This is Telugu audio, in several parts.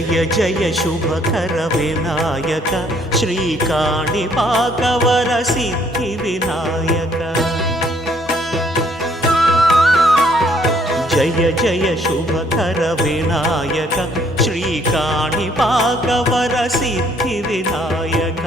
జయ జయ శుభకర వినాయక శ్రీకాణిపాకవర సిద్ధి వినాయక జయ జయ శుభకర వినాయక శ్రీకాణిపాకవర సిద్ధి వినాయక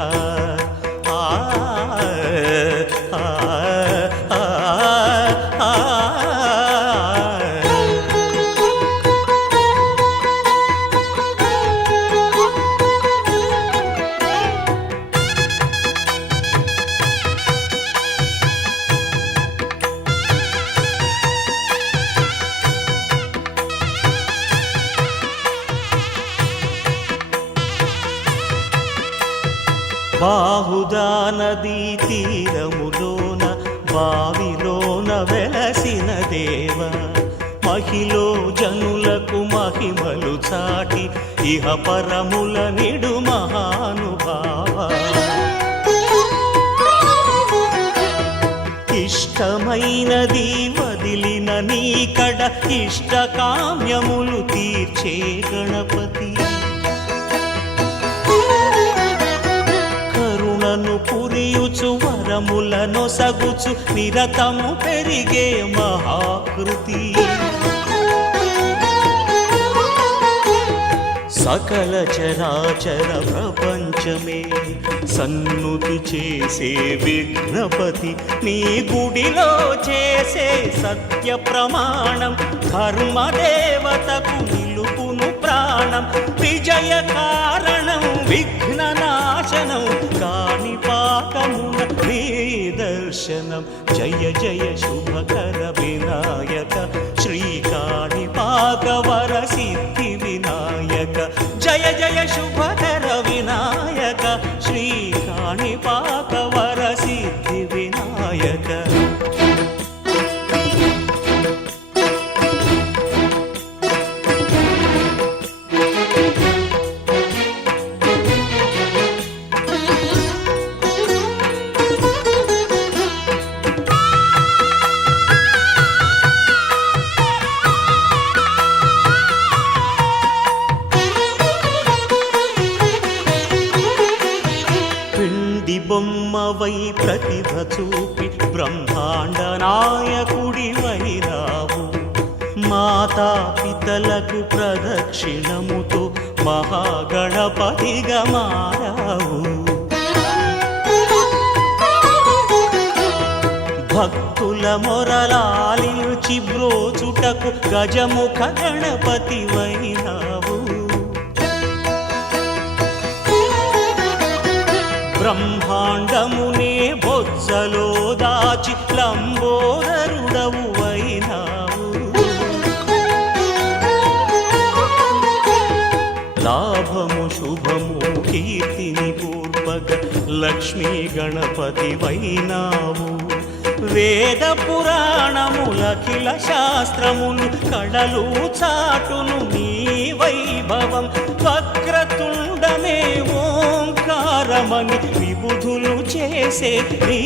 బాహుదా నదీ తీరములోన బావిలోన వెలసిన దేవ మహిలో జనులకు మహిమలు చాటి ఇహ పరముల నిడు మహానుభావ ఇష్టమైనది వదిలిన నీకడ ఇష్టకామ్యములు తీర్చే గణపతి పురియుచు వరములను సగుచు నిరతము పెరిగే మహాకృతి సకల చరాచర ప్రపంచమే సన్నుతి చేసే విఘ్నపతి నీ గుడిలో చేసే సత్య ప్రమాణం ధర్మదేవతకు నిలుపును ప్రాణం విజయ కారణం విఘ్న నాశనం కాణిపాకమున నీ దర్శనం జయ జయ శుభకర వినాయక శ్రీకాణిపాకవర సిద్ధి వినాయక జయ జయ శుభకర వినాయక శ్రీకాణిపాకవర సిద్ధి వినాయక బొమ్మవై ప్రతిభ చూపి బ్రహ్మాండ నాయకుడి వైరావు మాతా పితలకు ప్రదక్షిణముతో మహాగణపతిగా మారావు భక్తుల మొరలాలించి బ్రోచుటకు గజముఖ గణపతి వైరావు బ్రహ్మాండమునే బొజ్జలో దాచి లంబోదరుడవు అయినావు లాభము శుభము కీర్తిని పూర్వక లక్ష్మీ గణపతి వైనావు వేద పురాణములఖిల శాస్త్రములు కళలు చాటును నీ వైభవం వక్రతుండమే ఓంకారమని విబుధులు చేసే నీ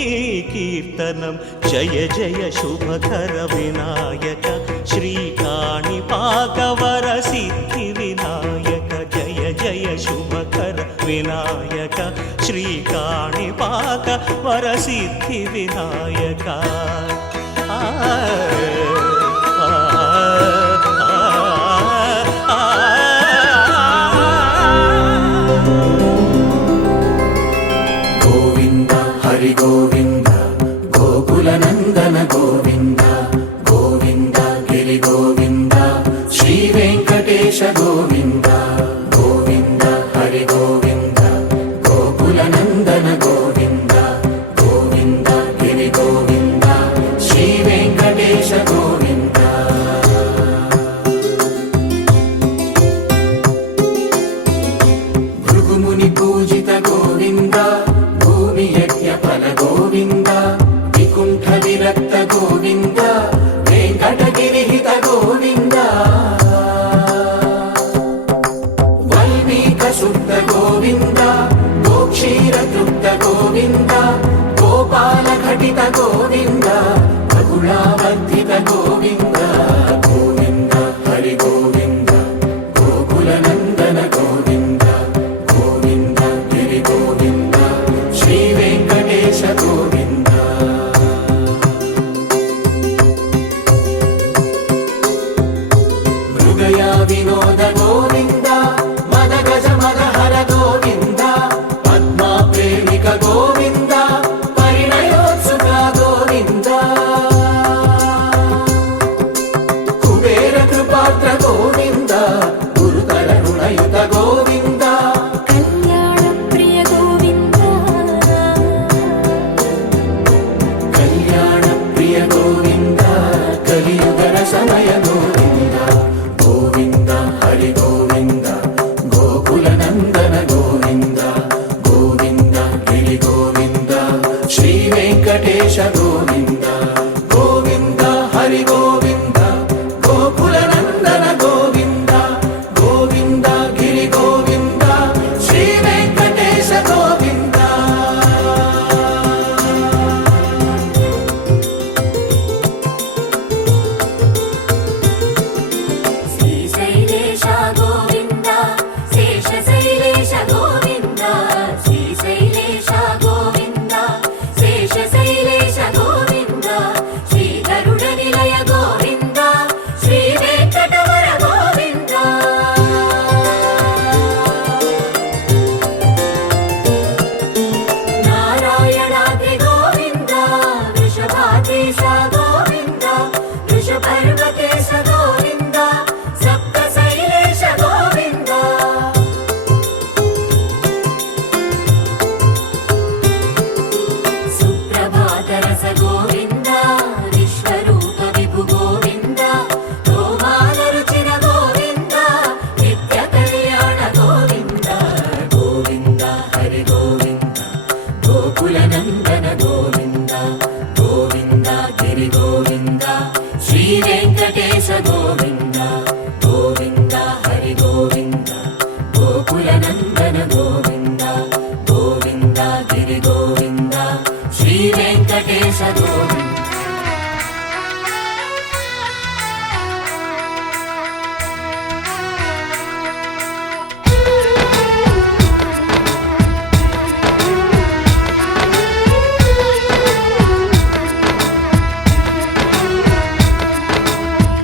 కీర్తనం జయ జయ శుభకర వినాయక శ్రీకాణిపాకవర సిద్ధి వినాయక జయ జయ శుభకర వినాయక శ్రీకాణిపాకవర సిద్ధి వినాయక గోవింద హరి గోవింద గోకుల నందన గోవింద గోవింద గిరి గోవింద శ్రీ వెంకటేశ గోవింద గోవింద హరి గోవింద గోకుల నందన గోవింద గోవింద గిరి గోవింద శ్రీ వెంకటేశ గోవింద భృగుముని పూజిత గోవింద భూమి యజ్ఞ ఫల గోవింద వికుంఠ విరక్త గోవింద వెంకటగిరిహిత గోవింద వల్మీక శుద్ధ గోవింద గోక్షీర తృప్త గోవింద గోపాల ఘటిత గోవింద బహుళావర్ధిత గోవింద గోవింద హరి గోవింద గోకుల నందన గోవింద హరి గోవింద గోకుల నందన గోవింద గోవింద గిరి గోవింద శ్రీ వెంకటేశ గోవింద శ్రీశైలేశ గోవింద శేషశైలేశ గోవింద శ్రీశైలేశ గోవింద శేషశైలేశ గోవింద శ్రీ గరుడ నిలయ గోవింద శ్రీ వెంకటవర గోవింద నారాయణాద్రి గోవింద వృషభాద్రీశ గోవింద వృషపర్వతేశ గోవింద సప్తశైలేశ గోవింద సుప్రభాతరస గోవింద విశ్వరూప విభు గోవింద గోమాల రుచిర గోవింద నిత్య కళ్యాణ గోవింద గోవింద హరి గోవింద గోకుల నందన గోవింద గోవింద గిరి గోవింద శ్రీ వెంకటేశ గోవింద గోవింద హరి గోవింద గోకుల నందన గోవింద గోవింద గిరి గోవింద శ్రీ వెంకటేశ గోవింద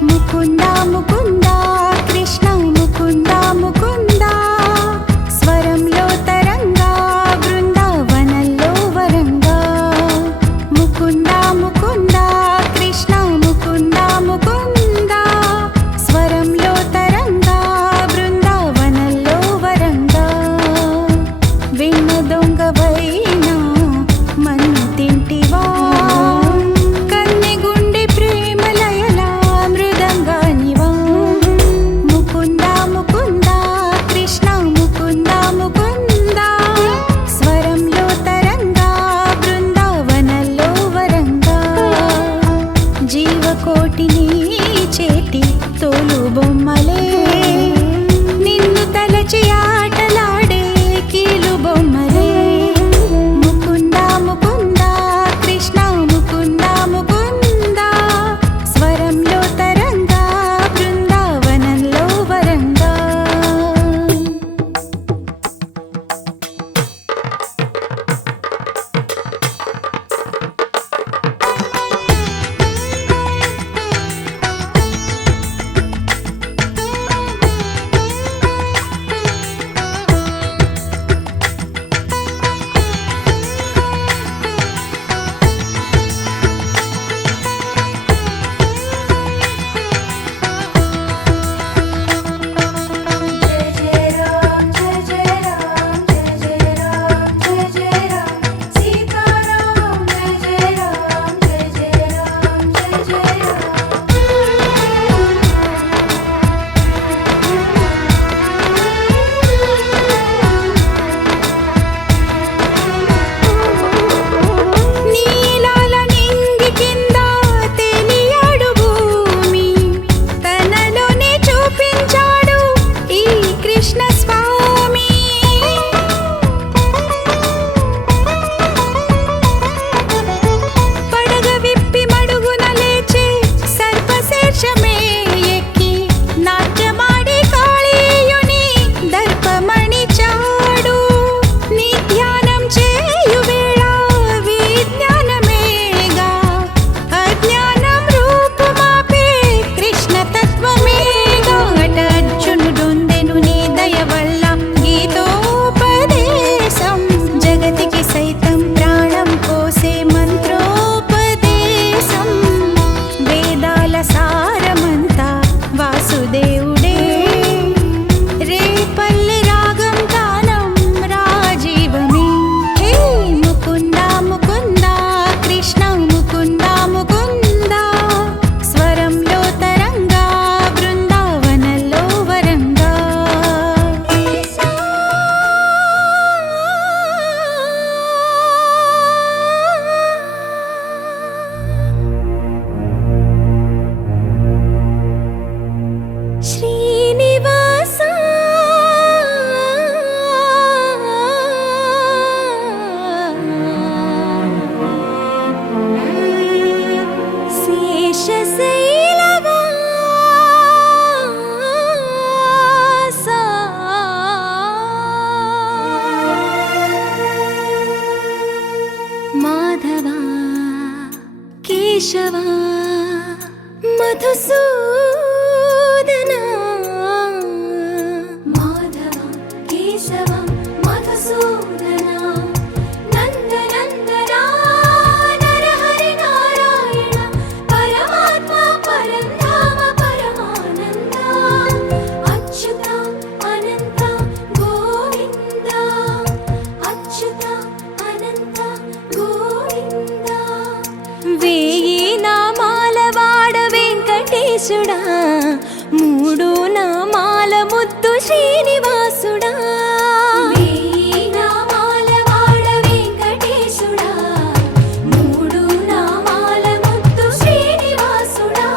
ముకుంద ముకుంద కృష్ణ ముకుంద ముకుంద స్వరంలో తరంగా బృందావనంలో వరంగా ముకుంద ముకుంద కృష్ణ ముకుంద ముకుంద స్వరంలో తరంగా బృందావనంలో వరంగా వెన్న దొంగవైనా మన్ను తింటివా కన్నె గుండె ప్రేమలయలా మృదంగానివా ముకుంద ముకుంద కృష్ణ ముకుంద ముకుంద స్వరంలో తరంగా బృందావనంలో వరంగా జీవకోటిని చేతి తోలు బొమ్మలే నిన్ను తలచి ఆటలాడే కీలు బొమ్మలే ముకుంద ముకుంద కృష్ణ ముకుంద ముకుంద స్వరంలో తరంగా బృందావనంలో వరంగా మధుసూదన మాధవ కేశవ మధుసూదన నందనందన నరహరి నారాయణ పరమాత్మ పరంధామ పరమానంద అచ్యుత అనంత గోవింద అచ్యుత అనంత గోవింద వేయి నామాల వాడ వెంకటేశుడా మూడు నామాల ముద్దు శ్రీనివాసుడా వేయి నామాల వాడ వెంకటేశుడా మూడు నామాల ముద్దు శ్రీనివాసుడా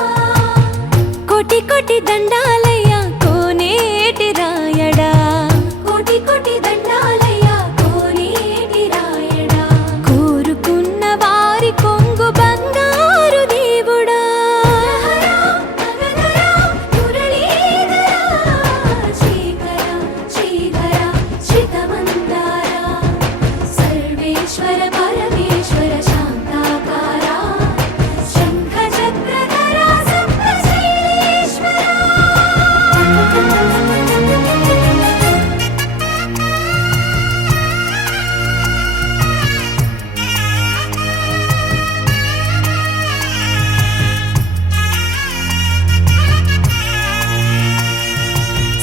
కోటి కోటి దండాలయ్య కోనేటి రాయడా కోటి కోటి దండాలయ్య కోనేటి రాయడా కోరుకున్న వారి కొంగు బంగారు దేవుడా నగధరా మురళీధరా శ్రీకర శ్రీధర శ్రితమందార సర్వేశ్వర పరమేశ్వర శాంతాకార శంఖ చక్రధర సప్తశైలేశ్వర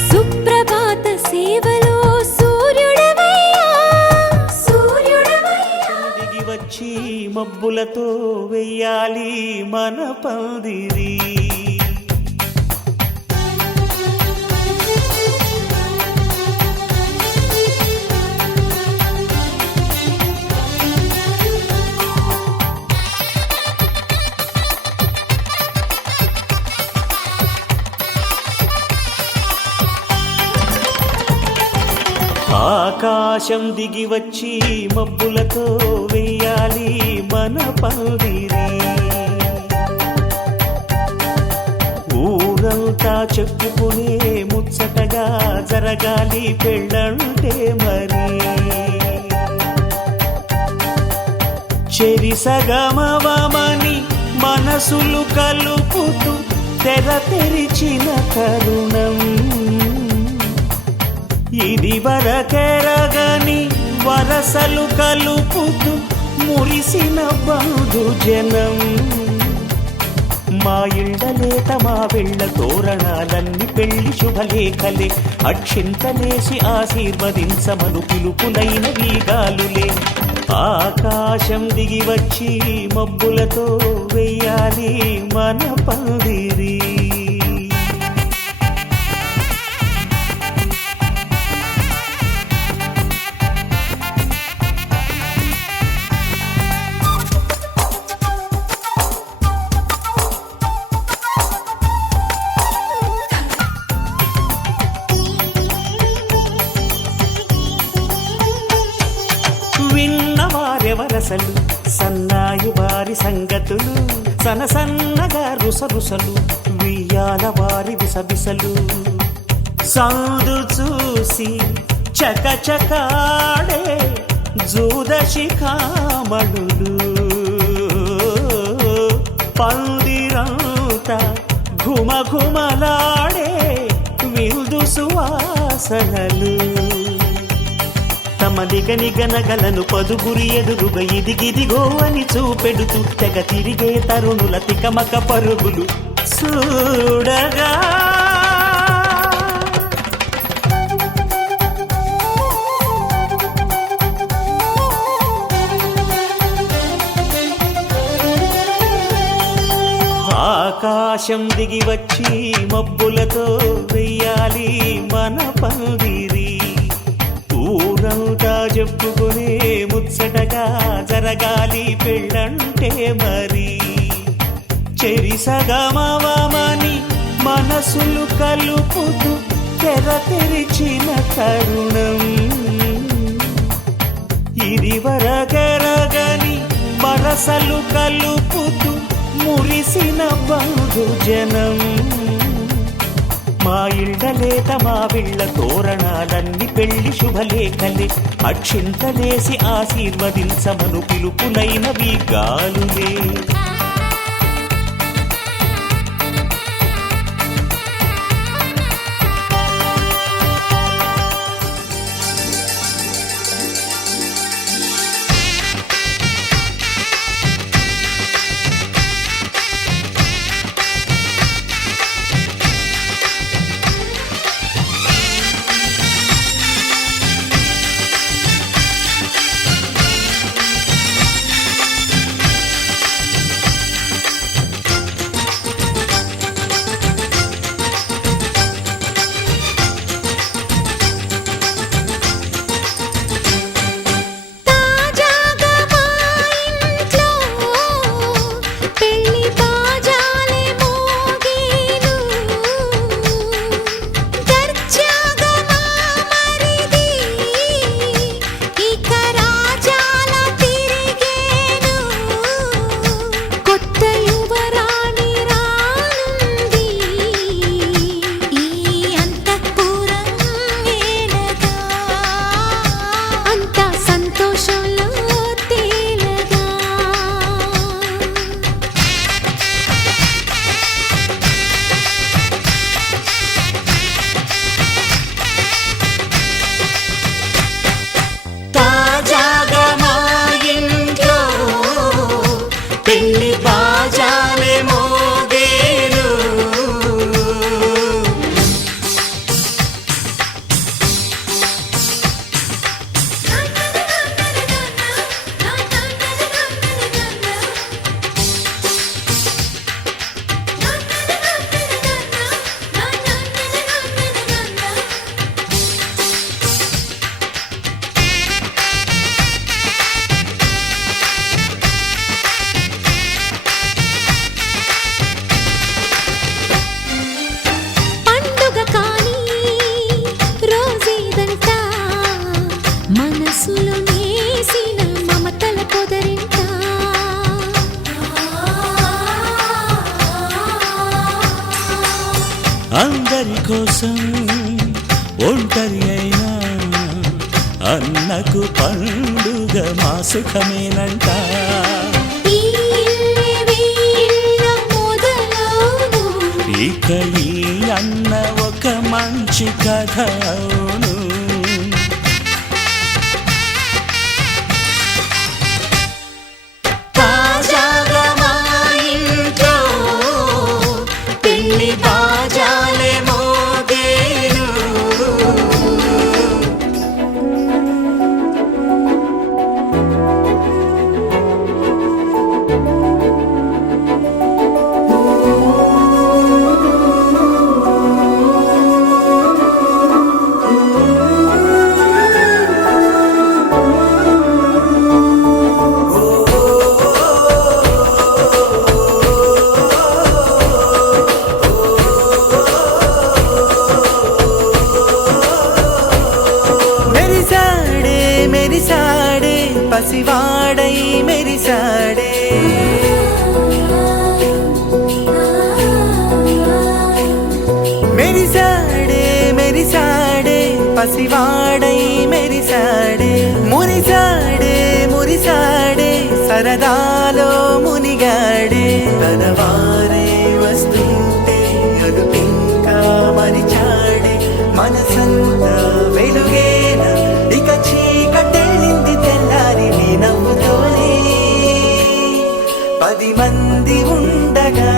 సుప్రభాత సేవలో సూర్యుడవయ్యా సూర్యుడవయ్యా దిగి వచ్చి మబ్బులతో వెయ్యాలి మన పందిరి ఆకాశం దిగి వచ్చి మబ్బులతో వెయ్యాలి మన పందిరి ఊరంతా చెప్పుకునే ముచ్చటగా జరగాలి పెళ్ళంటే మరి చెరిసగమవమని మనసులు కలుపుతూ తెర తెరిచిన తరుణం ఇది వరకెరగని వరసలు కలుపుతూ మురిసిన బంధుజనం మా ఇళ్ళలేత మా వెళ్ళ తోరణాలన్నీ పెళ్లి శుభలేఖలే అక్షింతలేసి ఆశీర్వదించమను పిలుపులైన వీగాలులే ఆకాశం దిగి వచ్చి మబ్బులతో వెయ్యాలి మన పందిరి విన్నవారెవరసలు సన్నాయి వారి సంగతులు సనసన్నగా రుసరుసలు వియ్యాల వారి విసబిసలు సందు చూసి చకచకాడే జూదశిఖామణులు పందిరంతా ఘుమఘుమలాడే విందు సువాసనలు తమ నిగనిగనగలను పదుగురి ఎదురుగా ఇదిగిదిగో అని చూపెడుతూ తెగ తిరిగే తరుణుల తికమక పరుగులు చూడగా ఆకాశం దిగి వచ్చి మబ్బులతో వెయ్యాలి మన పందిరి ఊరంతా చెప్పుకునే ముచ్చటగా జరగాలి పెళ్ళంటే మరి చెరిసగమవమని మనసులు కలుపుతూ తెర తెరిచిన తరుణం ఇది వరకెరగని వరసలు కలుపుతూ మురిసిన బంధుజనం మా ఇళ్ళలేత మా విళ్ళ తోరణాలన్నీ పెళ్లి శుభలేఖలే అక్షింతలేసి ఆశీర్వదించమను పిలుపులైనవి గాలులే అందరి కోసం ఒంటరి అయినా అన్నకు పండుగ మా సుఖమేనంట. ఈ ఇల్లే వీళ్ళ మొదలవును. ఇక ఈ అన్న ఒక మంచి కథ అవును. తాజాగా మా ఇంట్లో పెళ్లి బాజాలే మోగేను. మెరిసాడే మెరిసాడే పసివాడై మెరిసాడే. మెరిసాడే మెరిసాడే పసివాడై మెరిసాడే. మురిసాడే మురిసాడే సరదాలో మునిగాడే. తనవారే వస్తుంటే అదుపింకా మరిచాడే. మనసంతా వెలుగేన ఇక చీకటెళ్ళింది తెల్లారి నీ నవ్వుతోనే. 10 మంది ఉండగా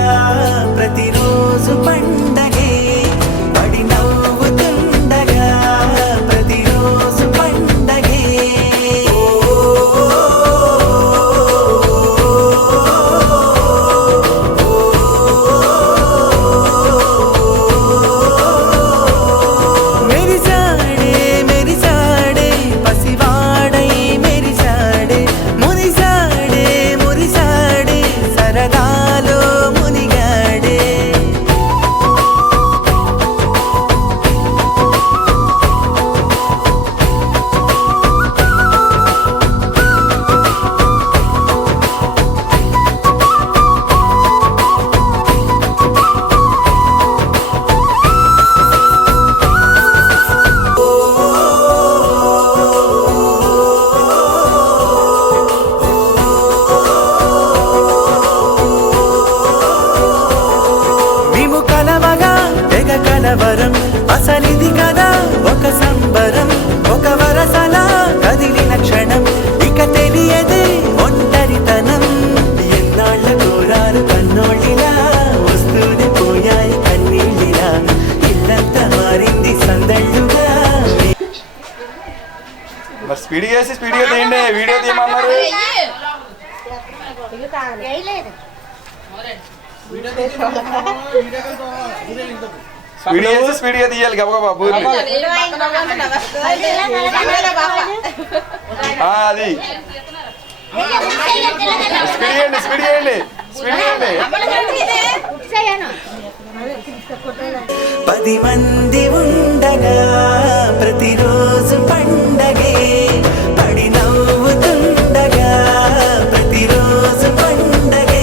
ప్రతిరోజు పండగే. పడి నవ్వుతుండగా ప్రతిరోజు పండగే. మెరిసాడే మెరిసాడే పసివాడై మెరిసాడే. మురిసాడే మురిసాడే సరదాలో మునిగాడే. మేము కలవగా తెగ కలవరం. అసలిది కదా ఒక సంబరం. ఒక వరసలా కదిలిన క్షణం ఇక తెలియదే ఒంటరితనం. ఎన్నాళ్ళ కోరాలు కన్నోళ్ళిలా వస్తూనే పోయాయి కన్నీళ్ళిలా. ఇల్లంతా మారింది సందళ్ళుగా. మరి స్పీడ్గా వేసి స్పీడ్గా తీయండి. వీడియో తీయమన్నారు. స్పీడ్గా వేసి స్పీడ్గా తీయాలి గబగబా పూర్తి. అది స్పీడ్ చేయండి స్పీడ్ చేయండి స్పీడ్ చేయండి. 10 మంది ఉండగా ప్రతిరోజు పండగే. పడి నవ్వుతుండగా ప్రతిరోజు పండగే.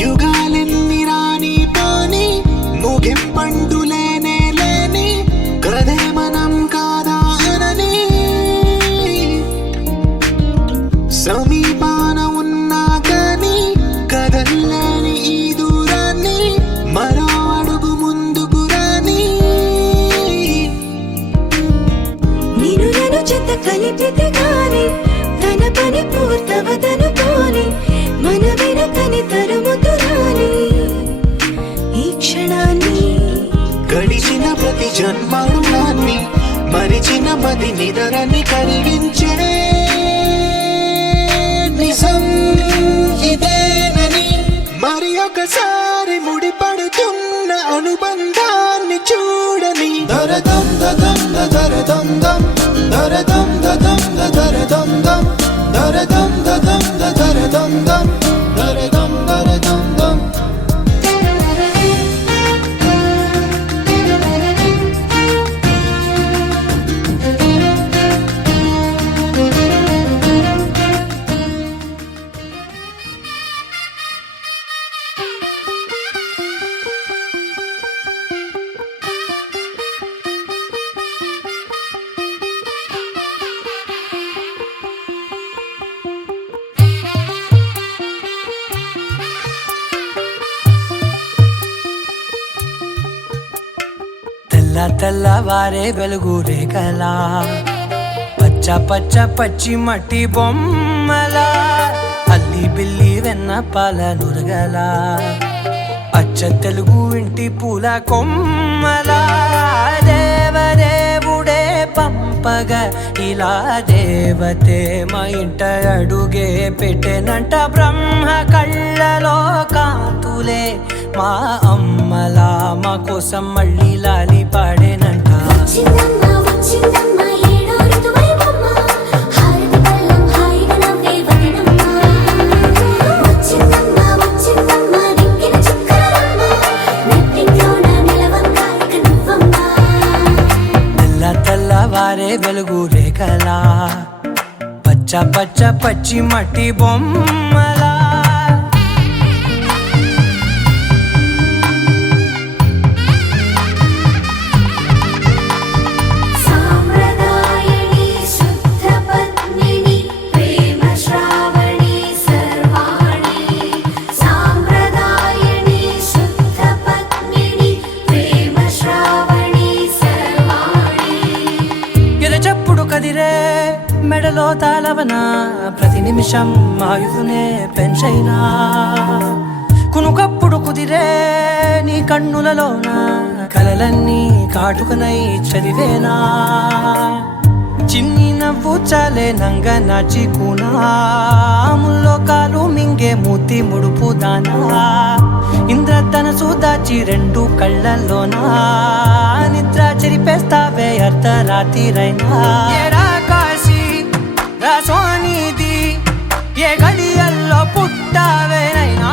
యుగాలెన్ని రాని పోని ముగింపండు లేనే లేని కదే మనం కాదా అనని. సమీపాన ఉన్నా కానీ కదల్లేని ఈ దూరాన్ని మరో అడుగు ముందుకు రాని. నిన్ను నన్ను చెత్త కలిపితే గాని తన పని పూర్తవదనుకోని. మన వెనకని తరుముతురాని ఈ క్షణాన్ని. గడిచిన ప్రతి జన్మరుణాన్ని మరిచిన మది నిదరని కలిగించే. నిజం ఇదేనని మరి ఒకసారి ముడిపడుతున్న అనుబంధాన్ని చూడని దరదం దదం దరదం దం దరదం దదం దరదం దం దరదం దదం దరదం దం దరదం దరదం దం తెల్లవారే వెలుగు రేఖలా పచ్చ పచ్చ పచ్చి మట్టి బొమ్మలా అల్లి బిల్లి వెన్న పాల నురగలా అచ్చ తెలుగు ఇంటి పూల కొమ్మలా దేవదేవుడే పంపగా ఇలా దేవతే మా ఇంట అడుగే పెట్టెనంట బ్రహ్మ కళ్ళలో కాంతులే మా అమ్మలా మా కోసం మళ్ళీ లాలి పాడేనంట వచ్చిందమ్మ వచ్చిందమ్మ ఏడో ఋతువైవమ్మ హారతి పళ్ళం హాయిగా నవ్వే వదినమ్మ వచ్చిందమ్మ వచ్చిందమ్మ నెక్కిన చుక్కలమ్మ నెట్టింట్లోన నిలవంగా ఇక నువ్వమ్మ తెల్లవారే వెలుగు రేఖలా పచ్చ పచ్చ పచ్చి మట్టి బొమ్మలా సాంప్రదాయని శుద్ధ పద్మిని ప్రేమ శ్రావణి సర్వాణి సాంప్రదాయని శుద్ధ పద్మిని ప్రేమ శ్రావణి సర్వాణి ఎరచప్పుడు కదిరే మెడలో తాళవన ప్రతి నిమిషం ఆయువునే పెంచైనా కునుకప్పుడు కుదిరే నీ కన్నులలోన కలలన్నీ కాటుకనై చదివేనా చిన్ని నవ్వు చాలే నంగ నాచి కూనాముల్లో కాలు మింగే మూతి ముడుపు దానా ఇంద్రధనసు దాచి రెండు కళ్ళల్లోనా నిద్ర చెరిపేస్తావే అర్ధరాత్రిరైనా ఏడా కాశీ రాసోనిది ఏ గడియల్లో పుట్టావేనైనా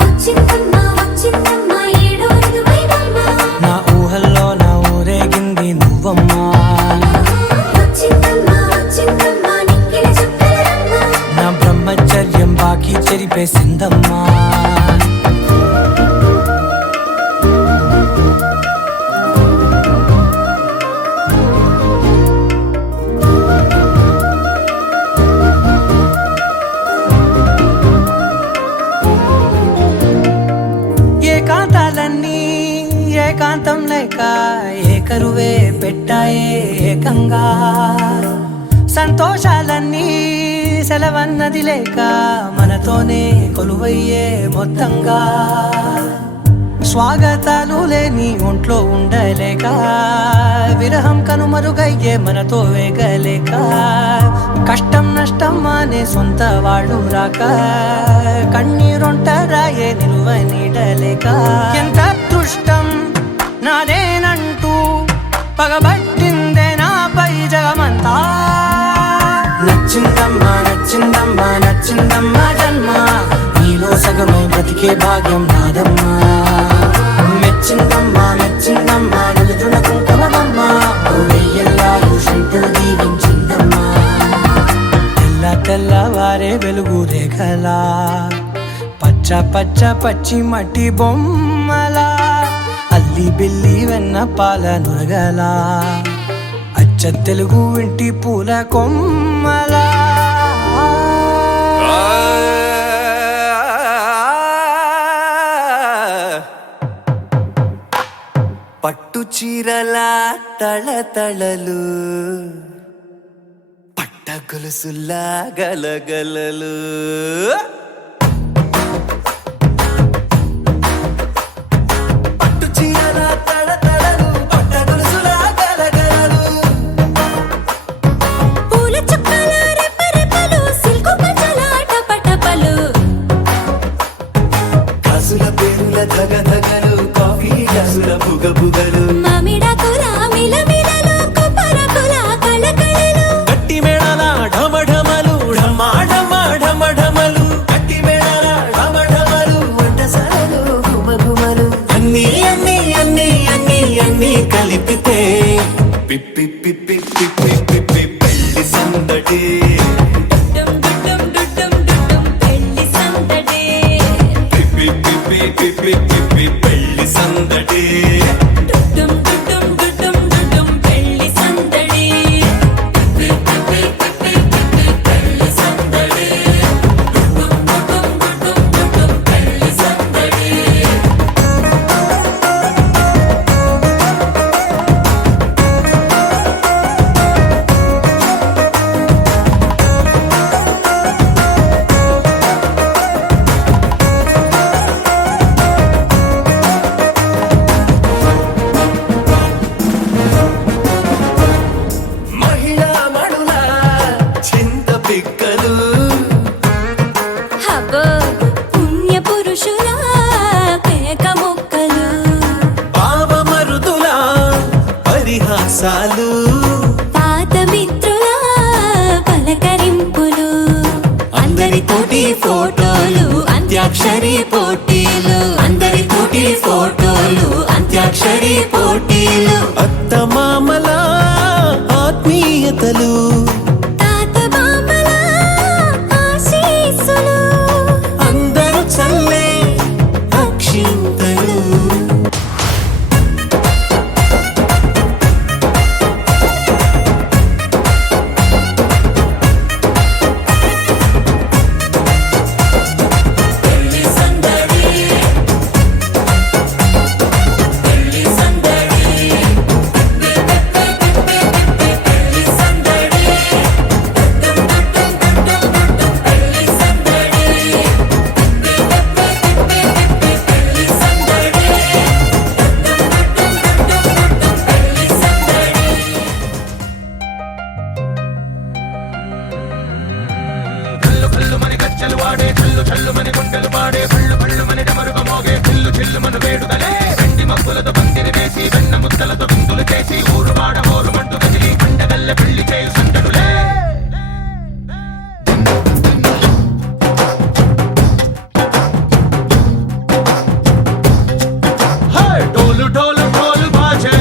వచ్చిందమ్మ వచ్చిందమ్మ ఏడో ఋతువైవమ్మ నా ఊహల్లో నా ఊరేగింది నువ్వమ్మా వచ్చిందమ్మ వచ్చిందమ్మ నెక్కిన చుక్కలమ్మ నా బ్రహ్మచర్యం బాకీ చెరిపేసిందమ్మా ఏకాంతాలన్నీ ఏకాంతం లేక ఏకరువే పెట్టాయే ఏకంగా సంతోషాలన్నీ సెలవన్నది లేక మనతోనే కొలువయ్యే మొత్తంగా స్వాగతాలు లేని ఒంట్లో ఉండలేక విరహం కనుమరుగయ్యే మనతో వేగలేక కష్టం నష్టం అనే సొంత వాడు రాక కన్నీరొంటరాయే నిలువ నీడలేక ఎంత అదృష్టం నాదేనంటూ పగబట్టిందే నాపై జగమంతా నచ్చిందమ్మా నచ్చిందమ్మా నచ్చిందమ్మా జన్మ నీలో సగమై బ్రతికే భాగ్యం నాదమ్మా మెచ్చిందమ్మా మెచ్చిందమ్మా నిలుతున్న కుంకుమమ్మా ఓ వెయ్యల్లాలు శంకరు దీవించిందమ్మా తెల్లవారే వెలుగు రేఖలా పచ్చ పచ్చ పచ్చి మట్టి బొమ్మలా అల్లి బిల్లి వెన్న పాల నురగలా అచ్చ తెలుగు ఇంటి పూల కొమ్మలా పట్టు చీరల తళతళలు పట్ట గొలుసులా గలగలలు పట్టు చీరల తళతళలు పట్ట గొలుసులా గలగలలు పూల చుక్కల రెప్పరెప్పలు సిల్కు పంచల టపటపలు తోటి ఫోటోలు అంత్యాక్షరి పోటీలు, అందరి తోటి ఫోటోలు అంత్యాక్షరి పోటీలు, అత్తమామల ఆత్మీయతలు, తాత బామ్మల ఆశీస్సులు, అందరూ చల్లే అక్షింతలు. ढोल ढोल ढोल बाजे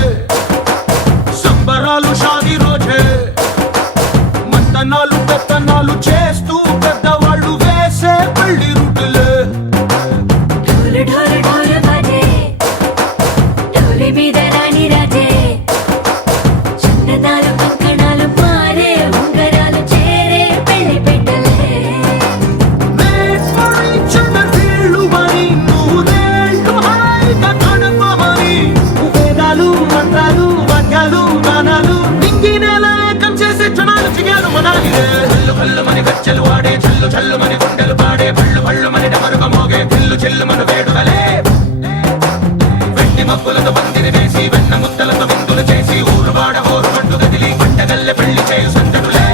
సంబరాలు షాదీ రోజే మంతనాలు పెత్తనాలు చేస్తూ పెద్దవాళ్ళు వేసే పెళ్లి రూటులే ढोल ढोल ढोल बाजे ढोली మీద రాణి రాజే చిన్నదాలు కంకణాలు మారే ఉంగరాలు చేరే పెళ్లి పెట్టలే వీళ్ళు మరి నూరేళ్ళు హాయిగా గడపమని వేదాలు మంత్రాలు వాక్యాలు గానాలు నింగినేల ఏకం చేసే క్షణాలు చిగాలు మనాలిదే హల్లు హల్లు మని గజ్జలు వాడే చల్లు చల్లు మని గుండెలు పాడే పళ్ళు పళ్ళు మని డమరుగ మోగే పిల్లు చెల్లు మన వేడుకలే వెండి మబ్బులతో పందిరి వేసి వెన్న ముద్దలతో విందులు చేసి ఊరు వాడ ఊరు మండు గదిలి పంటగల్లె పెళ్లి చేయు సంతడులే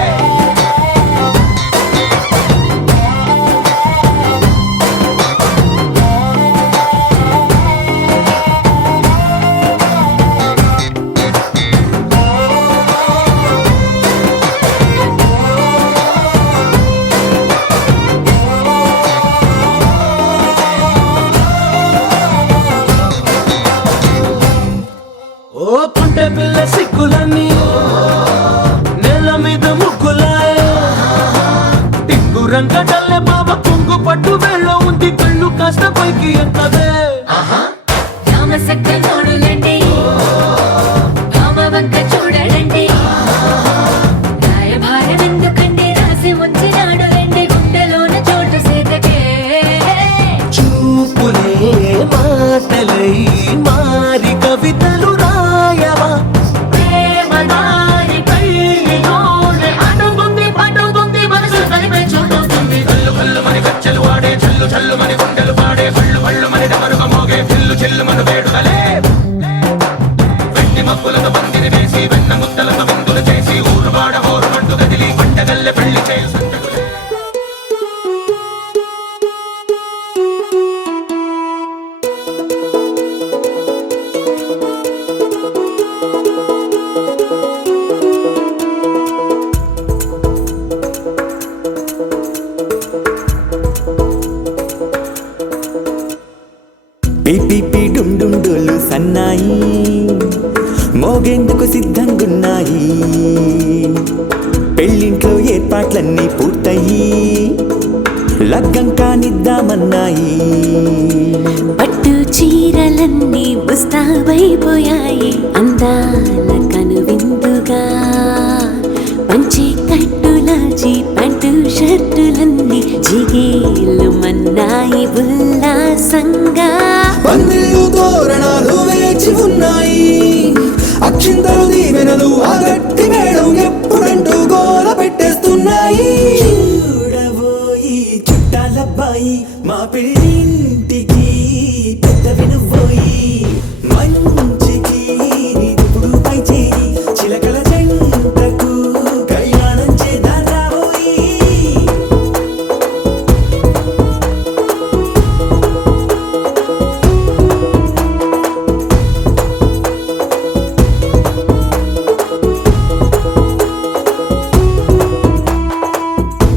ఓ పుంటె పిల్ల సిక్కులన్నీ నేల మీద ముగ్గులాయ టింగు రంగడల్లె బాబ కొంగు పట్టు వెళ్ళ ఉంది కళ్ళు కాస్త పైకి ఎక్కదే రామ సక్క నోడులండి రామ వంక చూడడండి రాయభారం ఎందుకండి రాసి వచ్చినాడు రండి గుండెలోన చోటు సీతకే చూపులే మాటలై మారి కవితలు రాయవా, ప్రేమదారి పెళ్లిలోనే అడుగుంది పడుతుంది మనసు కలిపే చూడుతుంది కల్లు కల్లు మని గజ్జలు వాడే చల్లు చల్లు మని గుండెలు పాడే పళ్ళు పళ్ళు మని డమరుగ మోగే పిల్లు చెల్లు మన వేడుకలే వెండి మబ్బులతో పందిరి వేసి వెన్న ముద్దలతో విందులు చేసి ఊరు వాడ ఊరు మండు గదిలి పంటగల్లె పెళ్లి చేయు సంతడులే పిపిపి డుండుండులు సన్నాయి మోగేందుకు సిద్ధంగున్నాయి, పెళ్ళింట్లో ఏర్పాట్లన్నీ పూర్తయి లగ్గం కానిద్దామన్నాయి. పట్టు చీరలన్నీ ముస్తాబైపోయాయి అందాల కనువిందుగా, పంచి కట్టులాచి ప్యాంటు షర్టులన్నీ జిగేలు మన్నాయి ఉల్లాసంగా. పందిళ్ళు తోరణాలు వేచి ఉన్నాయి, అక్షింతలు దీవెనలు ఆ గట్టి మేడం ఎప్పుడంటూ గోల పెట్టేస్తున్నాయి. చూడబోయి చుట్టాలబ్బాయి మా పెళ్ళింటికి పెద్ద వినుబోయి, మంచికి ఇప్పుడు పై చేయి చిలకల జంటకు కళ్యాణం చేద్దాం రాబోయి.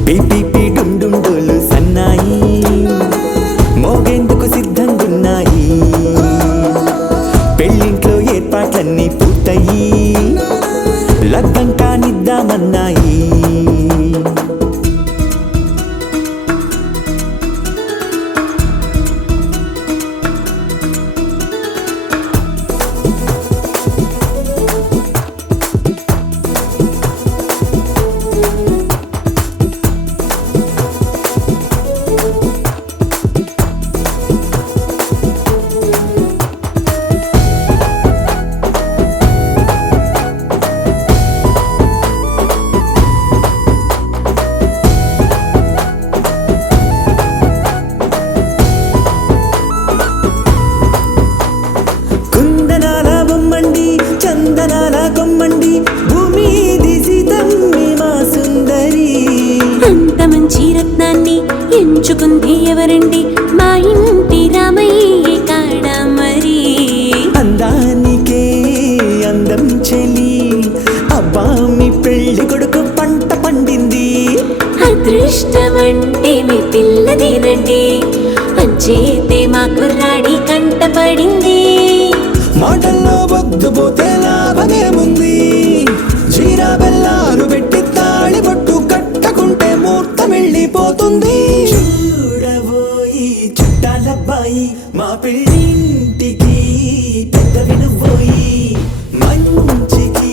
పిపిపి డుండుండులు ఎంచుకుంది ఎవరండి మా ఇంటి రామయ్య కాడ మరి అందానికే అందం చెలి అబ్బా మీ పెళ్లి కొడుకు పంట పండింది అదృష్టం అంటే మీ పిల్లదేనండి అంచేతే మా కుర్రాడి కంట పడింది మాటల్లో వద్దుపోతే లాభమేముంది జీరా బెల్లాలు పెట్టి తాళి బొట్టు కట్టకుంటే ముహూర్తం వెళ్ళిపోతుంది చూడబోయి చుట్టాలబ్బాయి మా పెళ్ళింటికి పెద్దవి నువ్వోయి మంచికి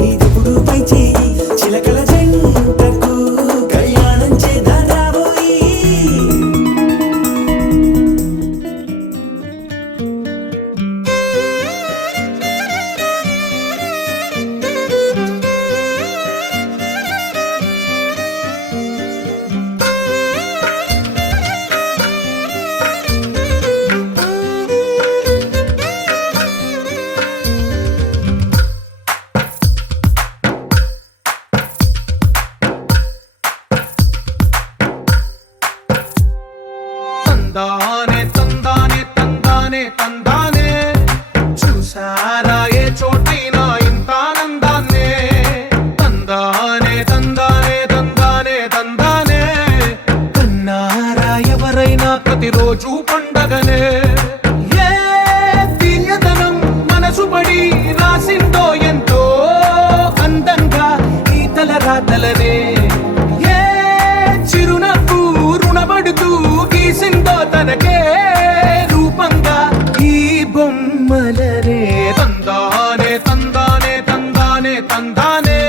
నీదెప్పుడు పై చేయి చిలకల జంటకు కళ్యాణం చేద్దాం రాబోయి తందానే తందానే తందానే తందానే చూసారా ఏ చోటైనా ఇంత ఆనందాన్నే తందానే తందానే తందానే తందానే కన్నారా ఎవరైనా ప్రతిరోజు పండగనే ఏ తీయదనం మనసు పడి రాసిందో ఎంతో అందంగా ఈ తల రాతలనే ఏ చిరునవ్వు రుణపడుతూ గీసిందో తనకే రూపంగా ఈ బొమ్మలనే తందానే తందానే తందానే తందానే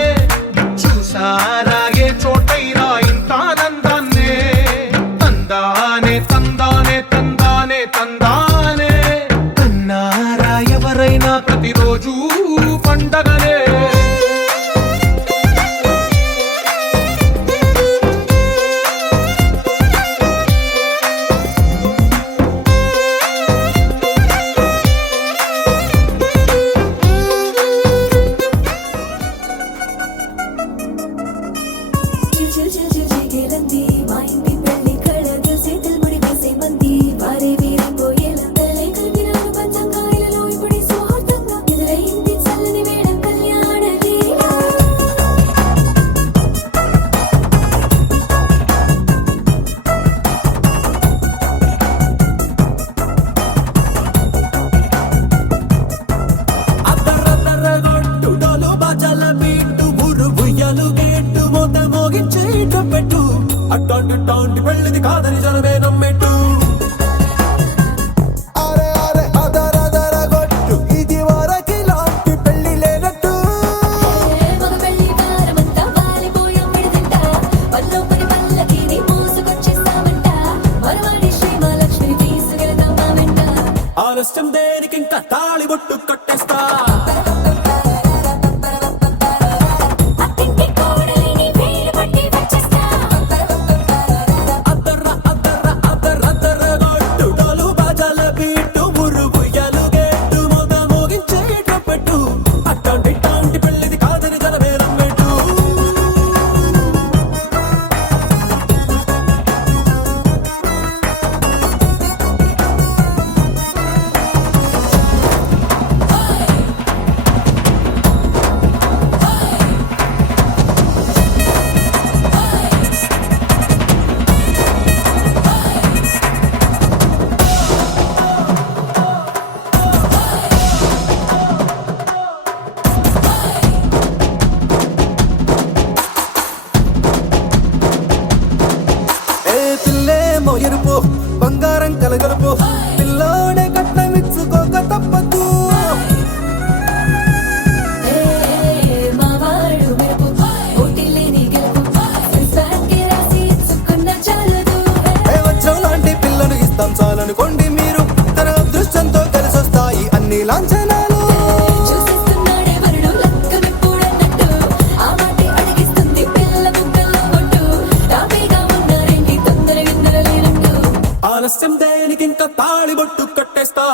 చూసారా ఏ చోటైనా ఇంత ఆనందాన్నే తందానే తందానే తందానే తందానే కన్నారా ఎవరైనా ప్రతిరోజు పండగనే మా ఇంటి పెళ్లి కళ చేతులు ముడి వేసే మంది వారే వీరిపోయేలా తలై కలిపినారు పంచంగాయలలో ఇప్పుడు స్వార్థంగా ఎదురైంది చల్లని వేడం కళ్యాణ లీల అద్దరద్దరగొట్టు డోలు బాజాల బీటు ఊరు ఉయ్యాలు గేట్టు మోత మోగించేట పెట్టు అట్టాంటి టాంటి పెళ్ళిది కాదని జనమే నమ్మెట్టు అరే అరే అదరదరగొట్టు ఇది వరకి లాంటి పెళ్లి లేనట్టు మగ పెళ్లి వారమంతా వాలిపోయాం విడదంట పల్లోపరి పల్లకిని మోసుకొచ్చేస్తామంట మరవాడి శ్రీమహాలక్ష్మిని తీసుకెళ్తాం మా వెంట ఆలస్యం దేనికి ఇంకా తాళి బొట్టు కట్టేస్తా అత్తింటి కోడలిని వేలు పట్టి వచ్చేస్తా అద్దర్ర అద్దర్ర అద్దర్ర అద్దరగొట్టు డోలు బాజాల బీటు ఊరు ఉయ్యాలు గేట్టు మోత మోగించేట పెట్టు అట్టాంటి టాంటి పెళ్ళిది కాదని జనమే నమ్మెట్టు ఎరుపు బంగారం కలగలుపు పిల్లోడే కట్టమిచ్చుకోక తప్పదు మావాడు మెరుపు ఓటిల్లేని గెలుపు సంసారానికి రాసి ఇచ్చుకున్న చాలదు వజ్రం లాంటి పిల్లను ఇస్తాం చాలనుకోండి మీరు తన అదృష్టంతో కలిసొస్తాయి అన్ని లాంఛనాలు చూసిస్తున్నాడే వరుడు లక్కమిప్పుడన్నట్టు ఆ మాటే అడిగిస్తుంది పిల్ల బుగ్గల్లో కొట్టు తాపీగా ఉన్నారేంటి తొందర విందర లేనట్టు ఆలస్యం దేనికి ఇంకా తాళి బొట్టు కట్టేస్తా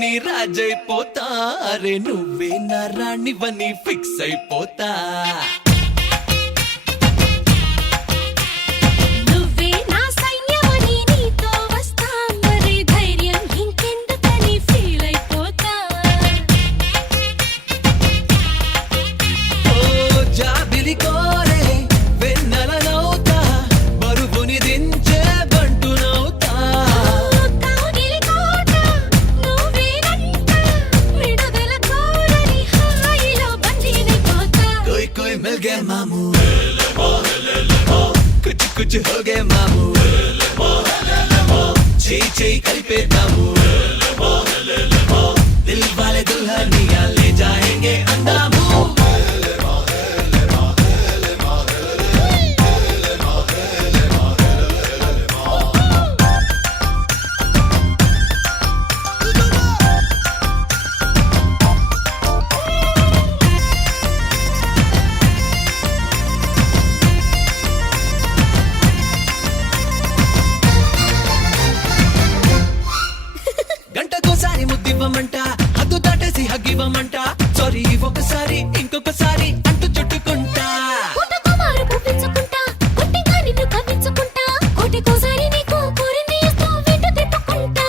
నీ రాజైపోతా అరే నువ్వే నా రాణివని ఫిక్స్ అయిపోతా నువ్వే నా సైన్యమని నీతో వస్తా మరి ధైర్యం ఇంకెందుకని ఫీల్ అయిపోతా ఓ జాబిలి కోరే వెన్నెలనవుతా బరువుని దించే బంటునవుతా కాగిలి కోట నువ్వేనంట విడుదల కోరని హాయిలో బందీనైపోతా कोई कोई मिल गए मामू कुछ कुछ हो गए मामू చేయి కలిపేద్దాము దిల్ వాలే దుల్హనియా లే జాయేంగే అందాము గంటకోసారి ముద్దివ్వమంట హద్దు దాటేసి హగ్గివ్వమంట సారీ ఒకసారి ఇంకొకసారి అంటూ చుట్టుకుంటా పుట్టకుమారు పువ్వించుకుంటా కొట్టిగా నిన్ను కవ్వించుకుంటా కోటికోసారి నీకు కోరింది ఇస్తూ వెంట తిప్పుకుంటా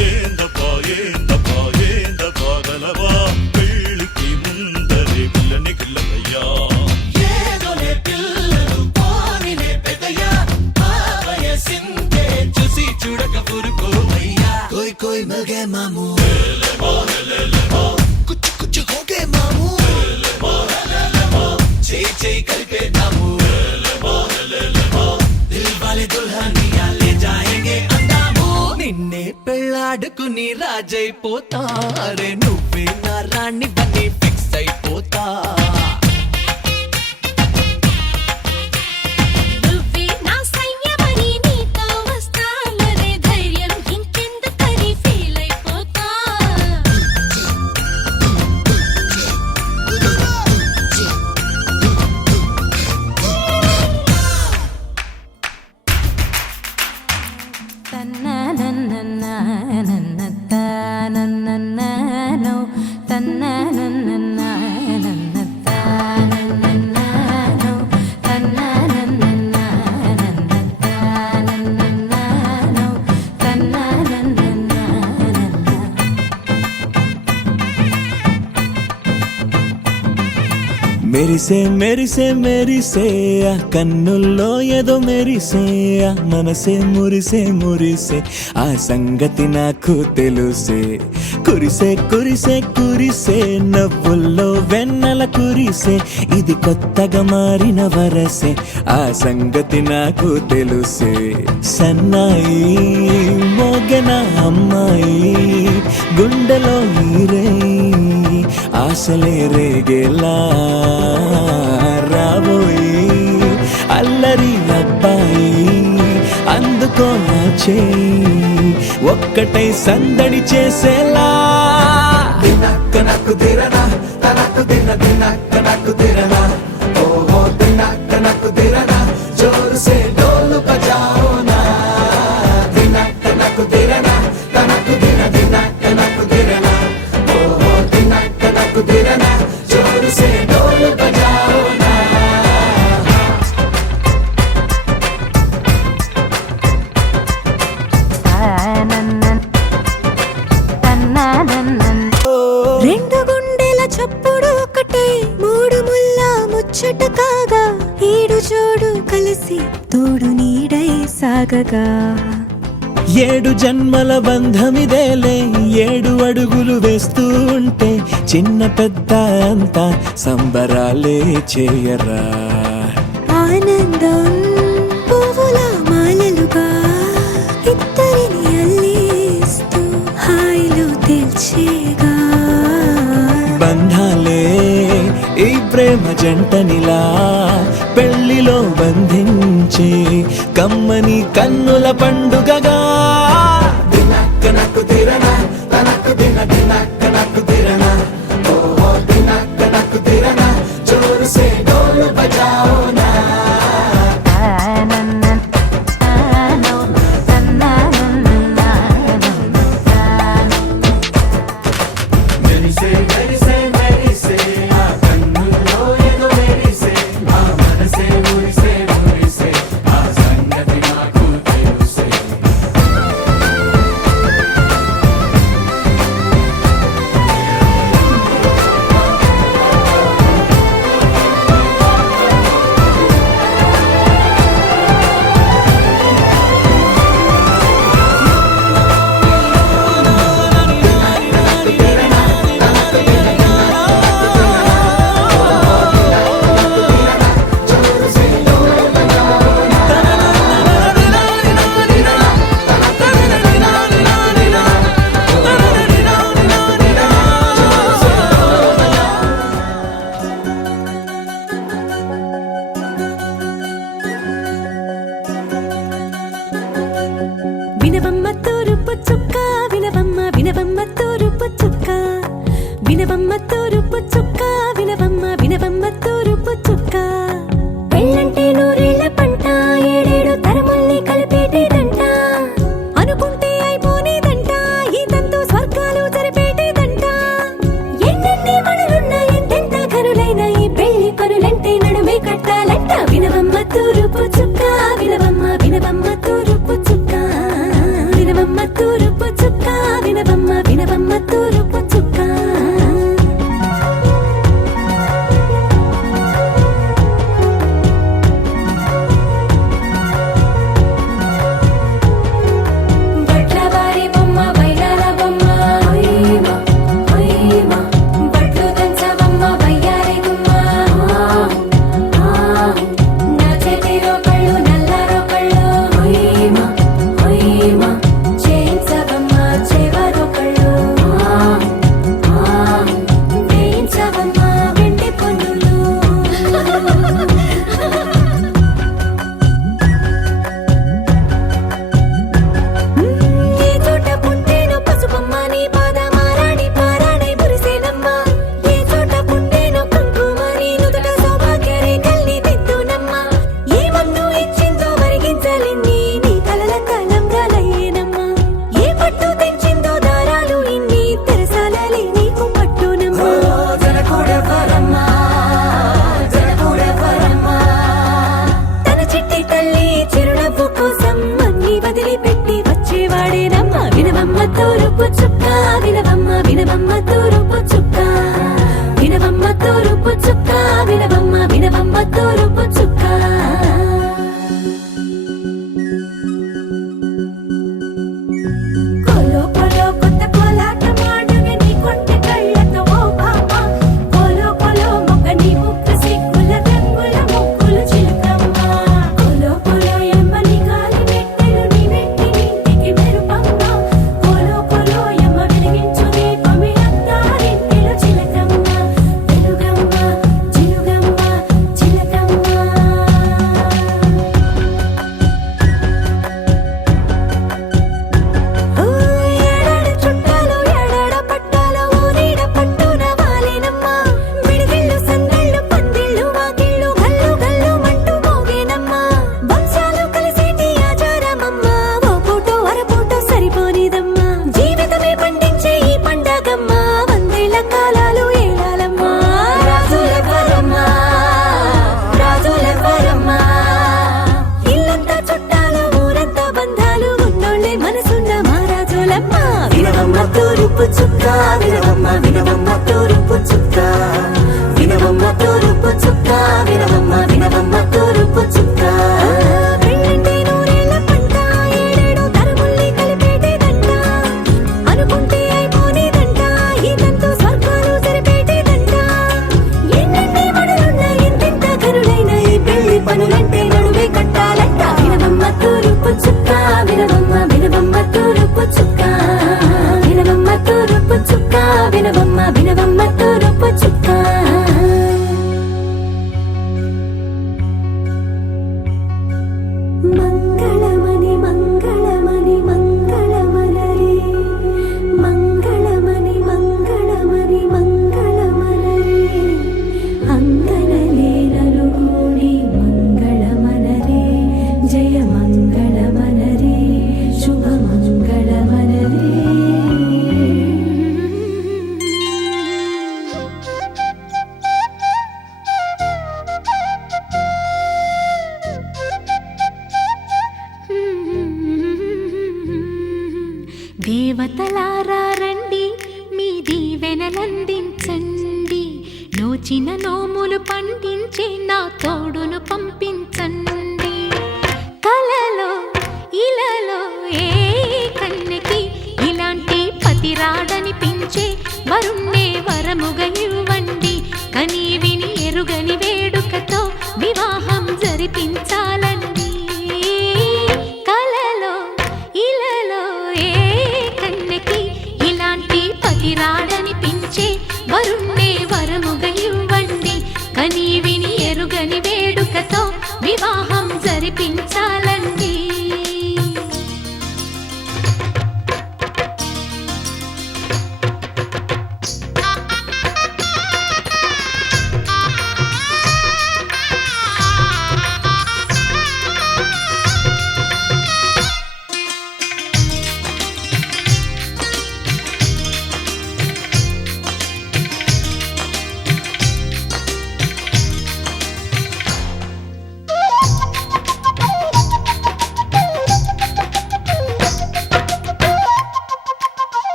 ఏందబ్బా ఏందబ్బా ఏందబ్బా గలవా పెళ్ళికి ముందరే పిల్లని గిల్లయ్యా ఏదోనే పిల్లలు పానినే పెద్దయ్యా ఆ వయసింకే చూసి చూడక పురుకోవయ్యా కోయ్ కోయ్ మిల్ గే మామూ కుచ్చు కుచ్చు హో గే మామూ చేయి కలిపేద్దాము దిల్ వాలే దుల్హనియా లే జాయేంగే అందాము నిన్నే పెళ్ళాడుకుని రాజైపోతా అరే నువ్వే నా రాణి బని ఫిక్స్ అయిపోతా నువ్వే నా సైన్యమని నీతో వస్తా మరి ధైర్యం ఇంకెందుకని ఫీల్ అయిపోతా తన్ననన్ననన్ననో తన్ననన్ననన్ననో తన్ననన్ననన్ననో తన్ననన్ననన్ననో మెరిసే మెరిసే మెరిసే ఆ కన్నుల్లో ఏదో మెరిసే ఆ మనసే మురిసే మురిసే ఆ సంగతి నాకు తెలుసే కురిసే కురిసే కురిసే నవ్వుల్లో వెన్నెల కురిసే ఇది కొత్తగా మారిన వరసే ఆ సంగతి నాకు తెలుసే సన్నాయి మోగన అమ్మాయి గుండెలో ఈరే ఆశలే రేగేలా రాబోయి అల్లరి అబ్బాయి అందుకో నా చేయి ఒక్కటై సందడి చేసేలా దినక్క నాకు దిరనా తనకు దిన దినక్క నాకు దిరనా ఓహో దినక్క నాకు దిరనా జోరు సే డోలు బజాओ నా దినక్క నాకు దిరనా తనకు దిన దినక్క నాకు దిరనా ఓహో దినక్క నాకు దిరనా జోరు సే డోలు బజాओ నా రెండు గుండెల చప్పుడు ఒకటై మూడు ముల్ల ముచ్చట కాగా ఈడు జోడు కలిసి తోడు నీడై సాగగా ఏడు జన్మల బంధమిదేలే ఏడు అడుగులు వేస్తూ ఉంటే చిన్న పెద్ద అంతా సంబరాలే చేయరా ఆనందం పువ్వుల మాలలుగా ఇద్దరిని అల్లేస్తూ హాయిలో తెల్చేగా బంధాలే ఈ ప్రేమ జంటనిలా పెళ్లిలో బంధించి కమ్మని కన్నుల పండుగగా దినక్క నాకు దిరనా తనకు దిన దినక్క నాకు దిరనా ఓహో దినక్క నాకు దిరనా జోరు సే డోలు బజాओ నా వినవమ్మ తూరుపు చుక్క వినవమ్మ వినవమ్మ తూరుపు చుక్క వినవమ్మ తూరుపు చుక్క వినవమ్మ వినవమ్మ తూరుపు చుక్క పెళ్ళంటే నూరేళ్ల పంట ఏడేడు తరముల్ని కలిపేటేదంట అనుకుంటే అయిపోనేదంట ఈ తంతు స్వర్గాలు జరిపేటేదంట ఎన్నెన్ని మనులున్న ఎంతెంత కనులైన ఈ పెళ్లి పనులంటే నడుమే కట్టాలంట వినవమ్మ తూరుపు చుక్క వినవమ్మ వినవమ్మ తూరుపు చుక్క వినవమ్మ తూరుపు చుక్క వినవమ్మ వినవమ్మ తూరుపు చుక్క దేవతలారా రండి మీ దీవెనలందించండి నోచిన నోములు పండించే నా తోడును పంపించండి కలలో ఇలలో ఏ కన్నెకి ఇలాంటి పతి రాడనిపించే వరుణ్ణే వరముగా ఇవ్వండి కని విని ఎరుగని వేడుకతో వివాహం జరిపించాలండి కలలో ఇలలో ఏ కన్నెకి ఇలాంటి పతి రాడనిపించే వరుణ్ణే వరముగా ఇవ్వండి కని విని ఎరుగని వేడుకతో వివాహం జరిపించాలండి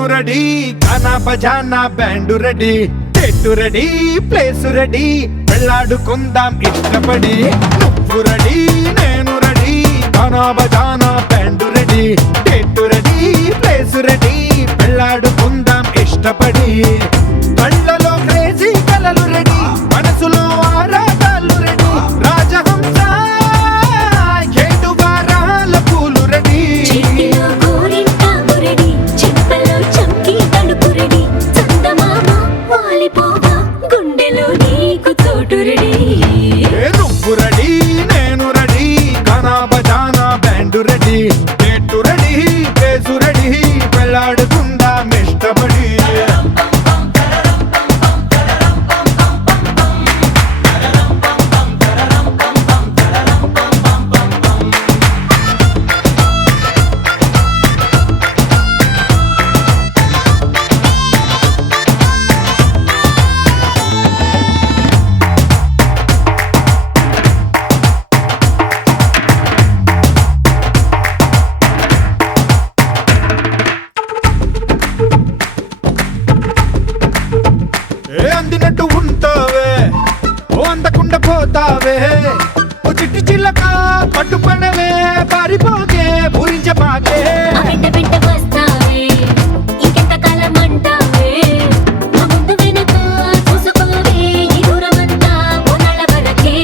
నేను రెడీ గానా బజానా బ్యాండ్ రెడీ చెట్టు రెడీ ప్లేస్ రెడీ వెళ్ళాడుకుందాం ఇష్టపడి నువ్వు రెడీ నేను రెడీ గానా బజానా బ్యాండ్ రెడీ చెట్టు రెడీ ప్లేస్ రెడీ వెళ్ళాడుకుందాం ఇష్టపడి కళ్ళలో క్రేజీ కలలు రెడీ మనసులో ఆరాటాలు రెడీ రాజహంస ఏడు వారాల పూలు రెడీ చేతిలో గోరింటాకు రెడీ చెంపలో చమ్కీ తలుపు రెడీ చందమామ వాలిపోగా గుండెలో నీకు చోటు రెడీ నువ్వు రెడీ నేను రెడీ గానా బజానా బ్యాండ్ రెడీ చెట్టు రెడీ ప్లేసు రెడీ వెళ్ళాడుకుందాం ఇష్టపడి అందినట్టు ఉంటావే ఓ అందకుండా పోతావే ఓ చిట్టి చిల్లక పట్టుపడవే పారిపోకే పూరించబాకే వెంట వెంట వస్తావే ఇంకెంత కాలం అంటావే నా ముందు వెనక చూసుకోవే ఈ దూరమంతా కొనాల వరకే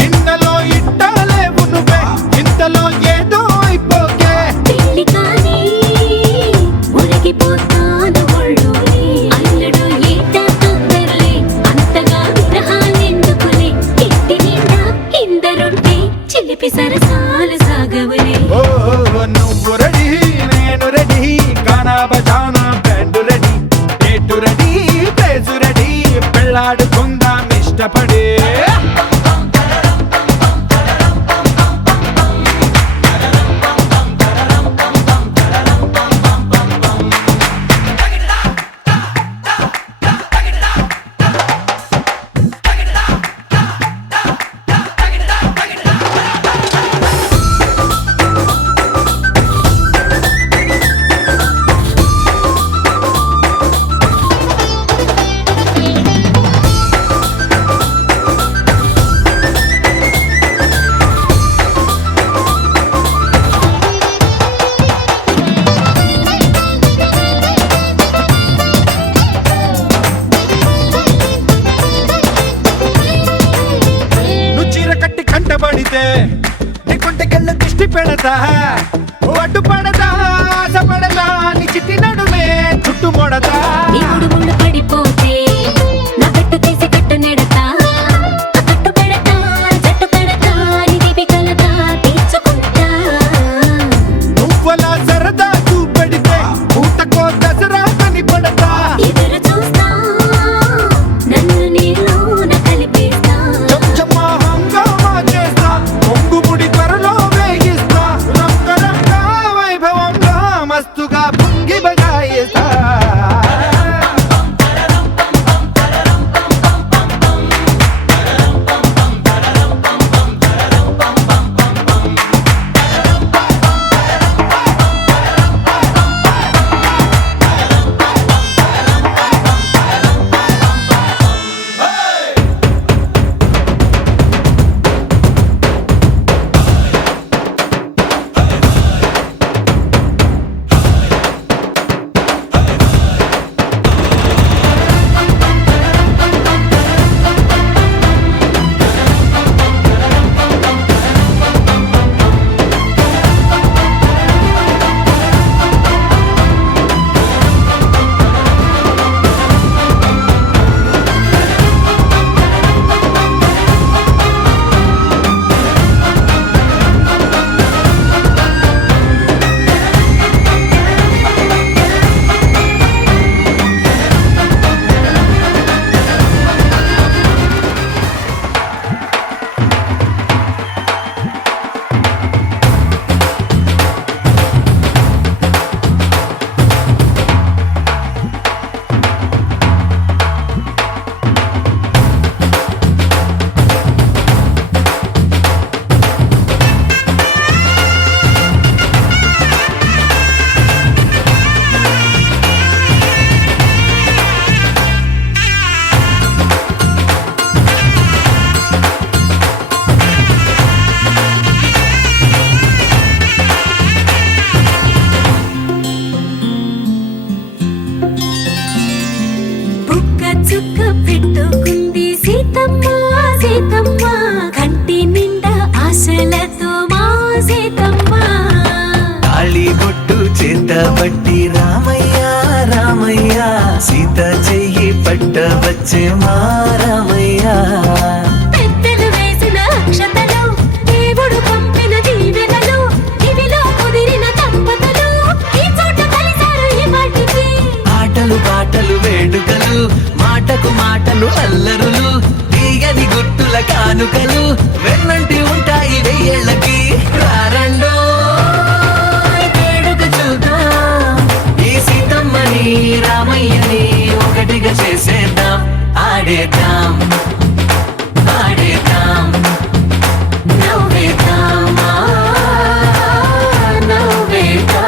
నిన్నలో ఇట్టాలేవు నువ్వే ఇంతలో ఏదో అయిపోకే పెళ్లి కానీ మురిగిపోతాను ఒళ్ళోనే అల్లుడు ఈట తొందరలే అంతగా విరహాలెందుకులే ఇంటి నిండా ఇందరుంటే చిలిపి సరసాలు సాగవలే ఓ నువ్వు రెడీ నేను రెడీ గానా బజానా band ready date ready place ready పెళ్ళాడుకుందాం ఇష్టపడి నువ్వు చీర కట్టి కంటబడితే నీ కుంటకెళ్ళ దిష్టి పెడతా ఓ అడ్డు పడతా ఆశ పడతా నీ చిట్టి నడుమే చుట్టు మొడతా నీ ముడు ముళ్ళు పడిపోతే నా కట్టు తీసి కట్టు నెడతా ఆ కట్టు పెడతా జట్టు కడతా నీ దీపి కలతా తీర్చుకుంటా నువ్వలా సరదా చూపెడితే ఊటకో దసరా కని పడతా ఎదురు చూస్తా నన్ను నీలోన కలిపేస్తా చెంచమ్మా హంగామా చేస్తా కొంగుముడి త్వరలో వేగిస్తా రంగరంగ వైభవ వచ్చే మారమయ్యా పెద్దలు వేసిన అక్షతలు దేవుడు పంపిన దీవెనలు ఇవిలో కుదిరిన దంపతులు ఈ చోట కలిసారు ఈ వాటికి ఆటలు పాటలు వేడుకలు మాటకు మాటలు అల్లరులు తీయని గుర్తుల కానుకలు వెన్నంటి ఉంటాయి వెయ్యేళ్ళకి రారండో వేడుక చూద్దాం ఈ సీతమ్మని రామయ్యని ఒకటిగా చేసేద్దాం ఆడేద్దాం ఆడేద్దాం నవ్వేద్దాం నవ్వేద్దాం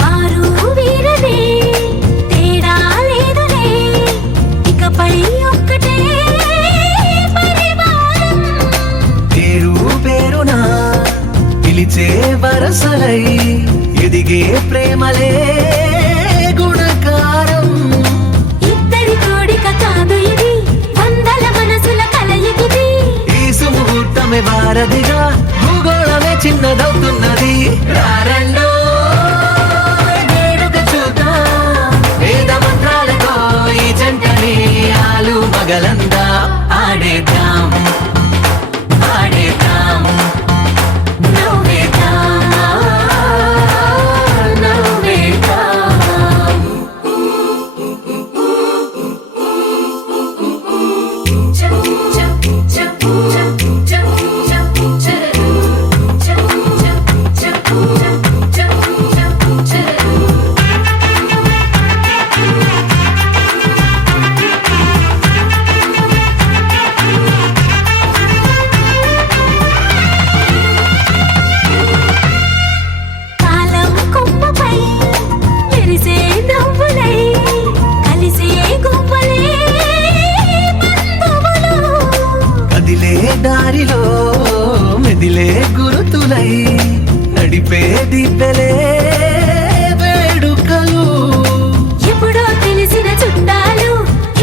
వారు వీరనే తేడా లేదులే ఇకపై ఒక్కటే పరివారం పేరు పేరునా పిలిచే వరసలై ఎదిగే ప్రేమలే గుణకారం ఇద్దరి కోడిక కాదు ఇది వందల మనసుల కలయికిది ఈ సుముహూర్తమే వారధిగా భూగోళమే చిన్నదవుతున్నది రారండో వేడుక చూద్దాం వేద మంత్రాలతో ఈ జంటని ఆలు మగలందా ఆడేద్దాం ఆడేద్దాం నవ్వేద్దాం నవ్వేద్దాం కాలం కొమ్మపై మెరిసే నవ్వులై కలిసే గువ్వలే బంధువులు కదిలే దారిలో మెదిలే గురుతులై నడిపే దిబ్బెలే వేడుకలు ఎప్పుడో తెలిసిన చుట్టాలు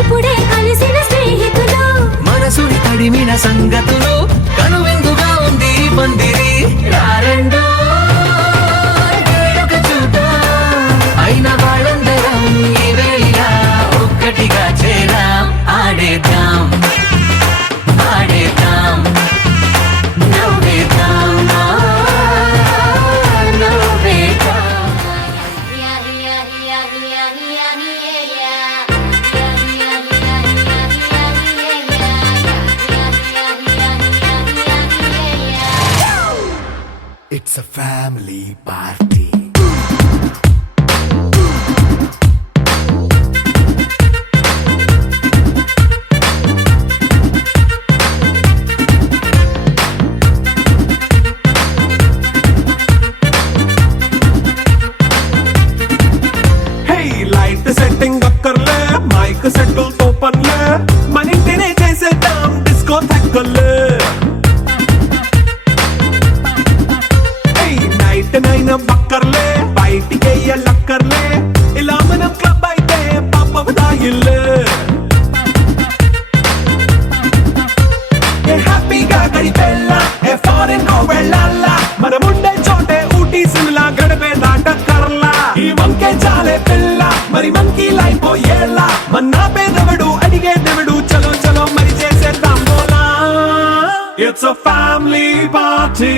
ఇప్పుడే కలిసిన స్నేహితులు మనసుని తడిమిన సంగతులు కనువిందుగా ఉంది ఈ పందిరి రారండో వేడుక చూద్దాం అయిన వాళ్ళందరం ఈ వేళ ఒక్కటిగా చేరాం ఆడేద్దాం ఆడేద్దాం నవ్వేద్దాం నవ్వేద్దాం It's a family party. హే లైట్ సెట్టింగ్ అక్కర్లే మైక్ సెట్టులతో పనిలే మన ఇంటినే చేసేద్దాం డిస్కో థెక్కలే నైట్ నైన్ బక్కర్లే బయటికి లక్కర్లే ఇలా మనం క్లబ్ అయితే పాప దాయిల్లే హ్యాపీగా గడిపెళ్ళా ఏ ఫారెన్ కో వెళ్ళాలా మనం ఉండే చోటే ఊటీ సిమ్లా గడిపే దాటక్కర్లా ఈ వంకే చాలే పిల్ల మరి మంకీ లైఫ్ ఏళ్ళ మన్నా పేదవడు అడిగే దేవుడు చలో చలో మరి చేసేద్దాం బోలా It's a family party.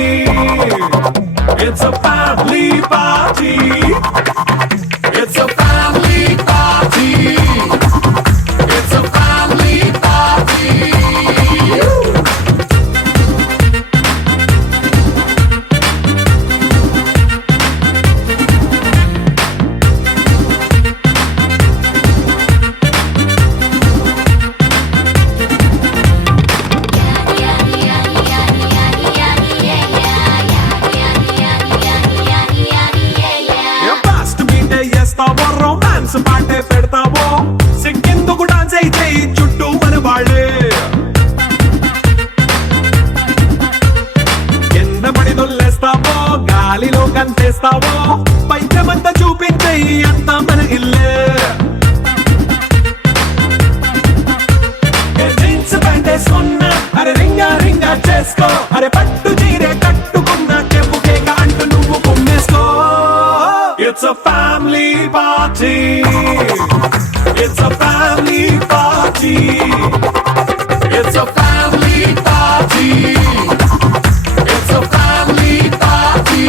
It's a family party. It's a family party. It's a family party. Dance పాటే పెడతావో సిగ్గెందుకు డాన్స్ అయితే చుట్టూ మన వాళ్ళే ఎన్న పడి దొల్లేస్తావో గాలిలో కంటేస్తావో పైద్యమంతా చూపించే అంతా మన ఇల్లే జీన్స్ ప్యాంటేసుకున్నా అరే రింగా రింగా చేసుకో అరే పట్టు చీరే కట్టుకున్నా చెప్పుకే అంటూ నువ్వు కుమ్మేసుకో It's a family party. It's a family party. It's a family party. It's a family party.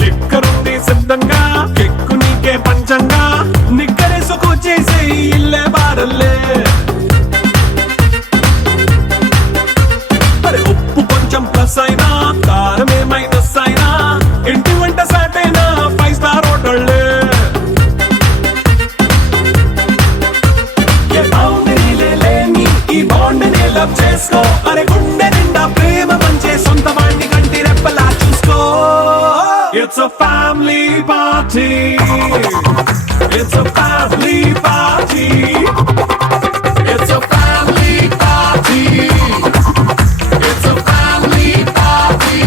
లిక్కరుంది సిద్ధంగా కెక్కు నీకే పంచంగా నిక్కరేసుకు చేసే ఇల్లే బారల్లే మరి ఉప్పు కొంచెం ప్లస్ అయినా కారమే మైనస్ అయినా ఇంటి వంట సాటైనా 5 స్టార్ హోటళ్ళే ఏ బౌండరీలే లేని ఈ బాండ్ని లవ్ చేసుకో అరే గుండె నిండా ప్రేమ పంచే సొంత వాణ్ణి కంటి రెప్పలా చూసుకో It's a family party. It's a family party. It's a family party. It's a family party.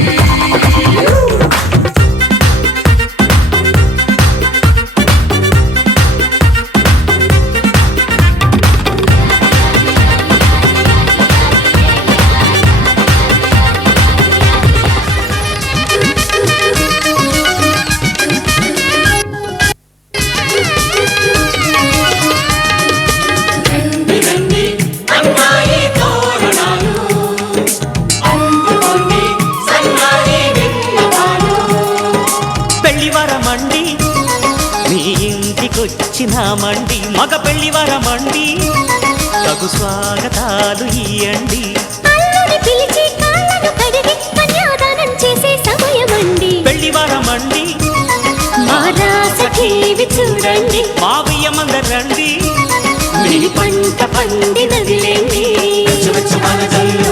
పెళ్లివారమండి మీ ఇంటికొచ్చినామండి మగ పెళ్లివారమండి తగు స్వాగతాలు ఇయ్యండి అల్లుడి పిలిచి కాళ్ళను కడిగి కన్యాదానం చేసే సమయమండి పెళ్లివారమండి మా రాస టీవీ చూడండి మా బియ్యమందరండి మీ పంట పండినదిలేండి మన జల్లు